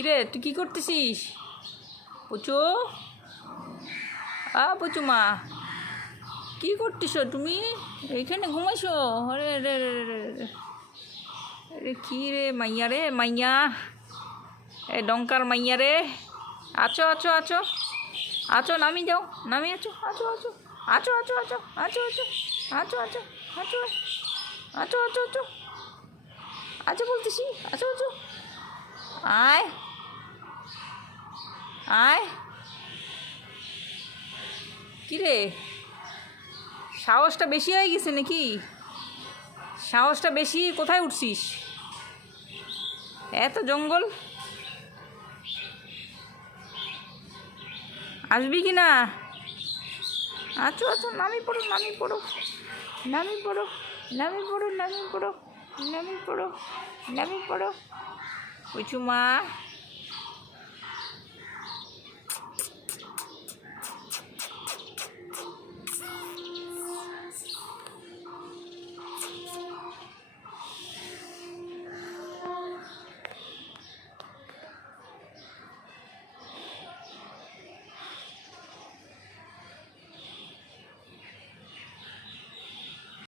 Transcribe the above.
কিরে তুই কি করতেছিস? পুচু, পুচু মা, কি করতেছ তুমি? এইখানে ঘুমাইছো? আরে রে রে রে রে, আরে কি রে মাইয়া, রে মাইয়া, এ ডঙ্কার মাইয়া রে। আছো আছো আছো আছো, নামি যাও, নামি আছো, আছো আছো আছো আছো আছো আছো আছো আছো আছো আছো আছো আছো আছো বলতেছি, আছো আছো, আয় আয়। কিরে, সাহসটা বেশি হয়ে গেছে নাকি? সাহসটা বেশি, কোথায় উঠছিস? এত জঙ্গল, আসবি কি না? আচ্ছা আচ্ছা, নামি পড়ো, নামি পড়ো, নামি পড়ো, নামি পড়ো, নামি পড়ো, নামি পড়ো, নামি পড়ো। পুচু মা।